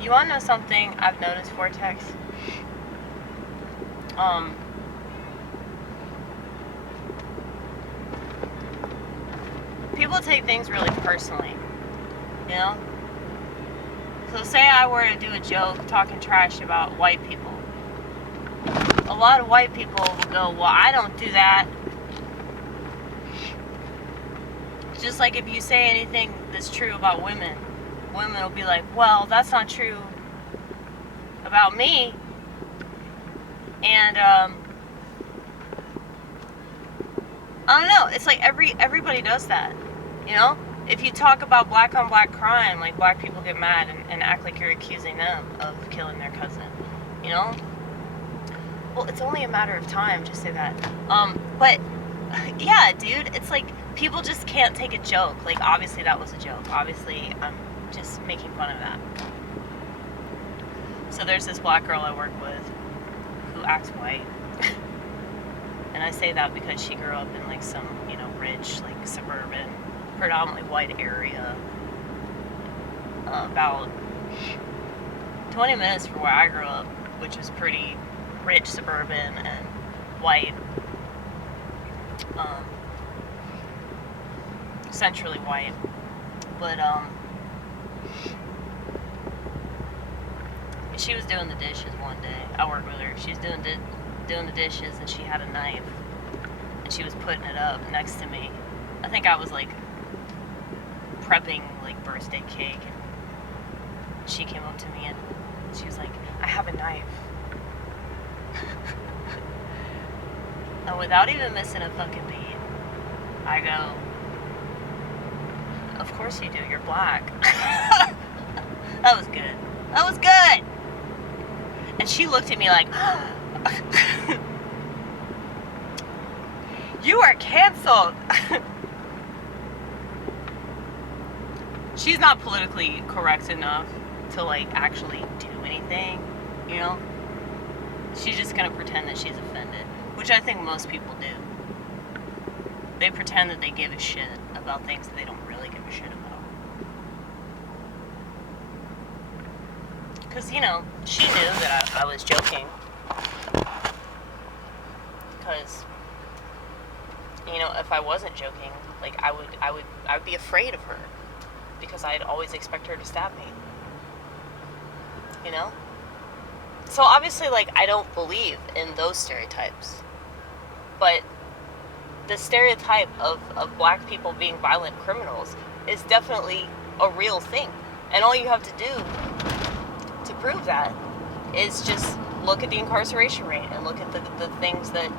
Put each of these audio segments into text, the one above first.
You wanna know something I've noticed, Vortex? People take things really personally, you know? So say I were to do a joke talking trash about white people. A lot of white people will go, well, I don't do that. Just like if you say anything that's true about women, women will be like, well, that's not true about me. And I don't know, it's like everybody does that, you know? If you talk about black on black crime, like black people get mad and act like you're accusing them of killing their cousin, you know? Well, it's only a matter of time, just say that. But yeah, dude, it's like people just can't take a joke. Like, obviously that was a joke. Obviously, I'm just making fun of that. So there's this black girl I work with who acts white. And I say that because she grew up in like some, you know, rich, like suburban, predominantly white area. About 20 minutes from where I grew up, which is pretty rich, suburban, and white. Centrally white. But she was doing the dishes one day. I worked with her. She was doing the dishes, and she had a knife, and she was putting it up next to me. I think I was like prepping like birthday cake, and she came up to me and she was like, I have a knife. And without even missing a fucking beat, I go, of course you do, you're black. That was good. That was good. And she looked at me like, you are canceled. She's not politically correct enough to like actually do anything, you know? She's just gonna pretend that she's offended, which I think most people do. They pretend that they give a shit about things that they don't really give a shit about. Because, you know, she knew that I was joking. Because, you know, if I wasn't joking, like, I would be afraid of her. Because I'd always expect her to stab me. You know? So obviously, like, I don't believe in those stereotypes. But the stereotype of black people being violent criminals is definitely a real thing. And all you have to do to prove that is just look at the incarceration rate and look at the things that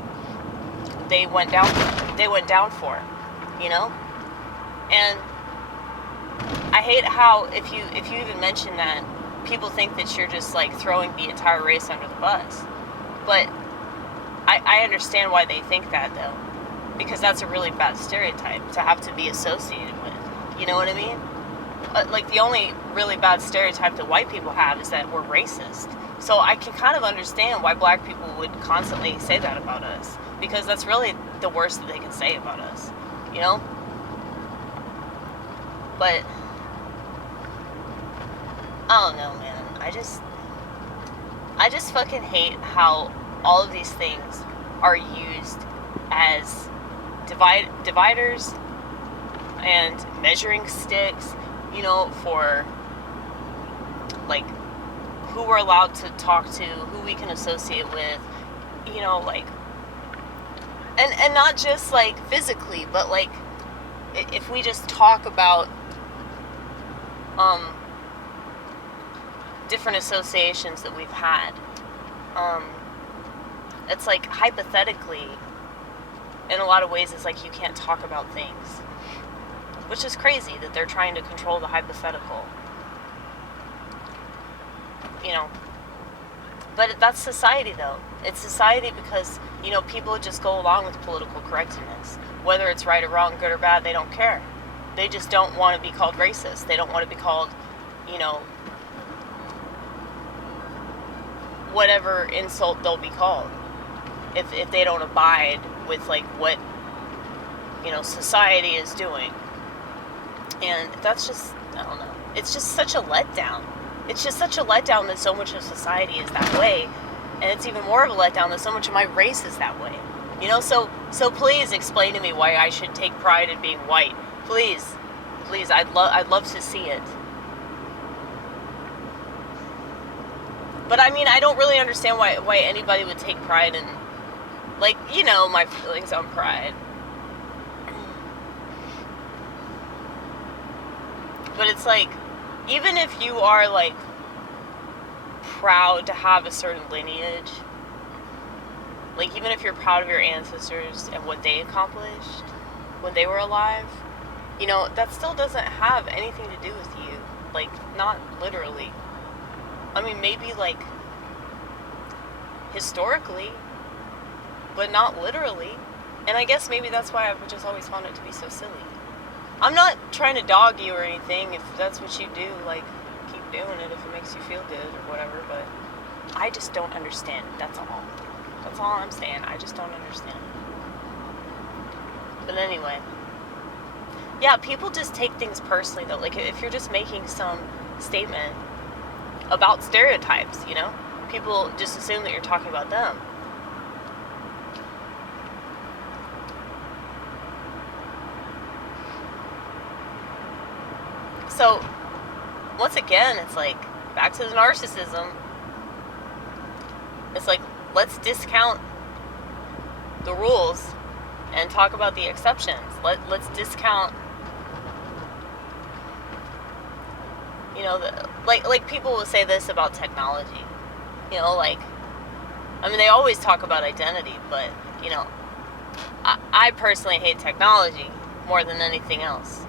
they went down for, you know? And I hate how if you even mention that, people think that you're just like throwing the entire race under the bus. But I understand why they think that, though, because that's a really bad stereotype to have to be associated with. You know what I mean? Like, the only really bad stereotype that white people have is that we're racist. So I can kind of understand why black people would constantly say that about us, because that's really the worst that they can say about us, you know? But I don't know, man. I just fucking hate how all of these things are used as dividers and measuring sticks, you know, for like who we're allowed to talk to, who we can associate with, you know, like, and not just like physically, but like if we just talk about different associations that we've had, it's like hypothetically, in a lot of ways, it's like you can't talk about things, which is crazy that they're trying to control the hypothetical, you know. But that's society, though. It's society because, you know, people just go along with political correctness. Whether it's right or wrong, good or bad, they don't care. They just don't want to be called racist. They don't want to be called, you know, whatever insult they'll be called if they don't abide with like what, you know, society is doing. And that's just, I don't know, it's just such a letdown. it's just such a letdown that so much of society is that way. And it's even more of a letdown that so much of my race is that way. You know, so please explain to me why I should take pride in being white. Please, I'd love to see it. But I mean, I don't really understand why anybody would take pride in, like, you know, my feelings on pride. But it's like, even if you are like proud to have a certain lineage, like even if you're proud of your ancestors and what they accomplished when they were alive, you know, that still doesn't have anything to do with you. Like, not literally. I mean, maybe like historically, but not literally. And I guess maybe that's why I've just always found it to be so silly. I'm not trying to dog you or anything. If that's what you do, like, keep doing it if it makes you feel good or whatever. But I just don't understand. That's all. That's all I'm saying. I just don't understand. But anyway. Yeah, people just take things personally, though. Like, if you're just making some statement about stereotypes, you know? People just assume that you're talking about them. So, once again, it's like, back to the narcissism. It's like, let's discount the rules and talk about the exceptions. Let's discount, you know, like people will say this about technology. You know, like, I mean, they always talk about identity, but, you know, I personally hate technology more than anything else.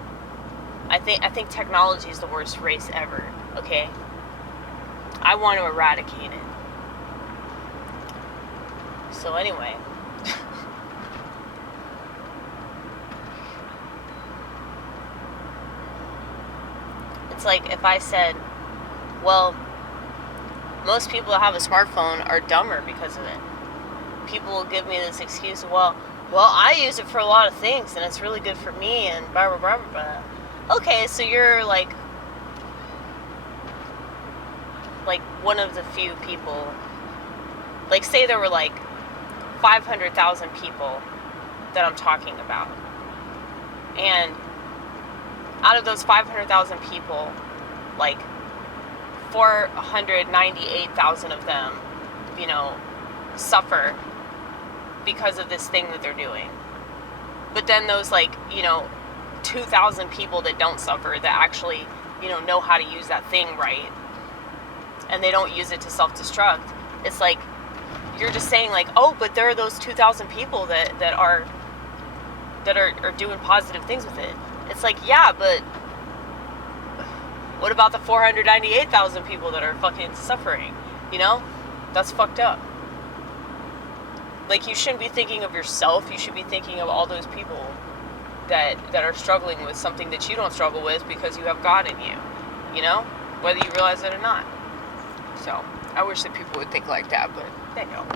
I think technology is the worst race ever, okay? I want to eradicate it. So anyway. It's like if I said, well, most people that have a smartphone are dumber because of it. People will give me this excuse, well, I use it for a lot of things, and it's really good for me, and blah, blah, blah, blah, blah. Okay, so you're, like one of the few people, like, say there were, like, 500,000 people that I'm talking about. And out of those 500,000 people, like, 498,000 of them, you know, suffer because of this thing that they're doing. But then those, like, you know, 2,000 people that don't suffer, that actually, you know how to use that thing right, and they don't use it to self-destruct. It's like, you're just saying, like, oh, but there are those 2,000 people that are doing positive things with it. It's like, yeah, but what about the 498,000 people that are fucking suffering? You know? That's fucked up. Like, you shouldn't be thinking of yourself. You should be thinking of all those people that are struggling with something that you don't struggle with because you have God in you. You know? Whether you realize it or not. So, I wish that people would think like that, but they don't.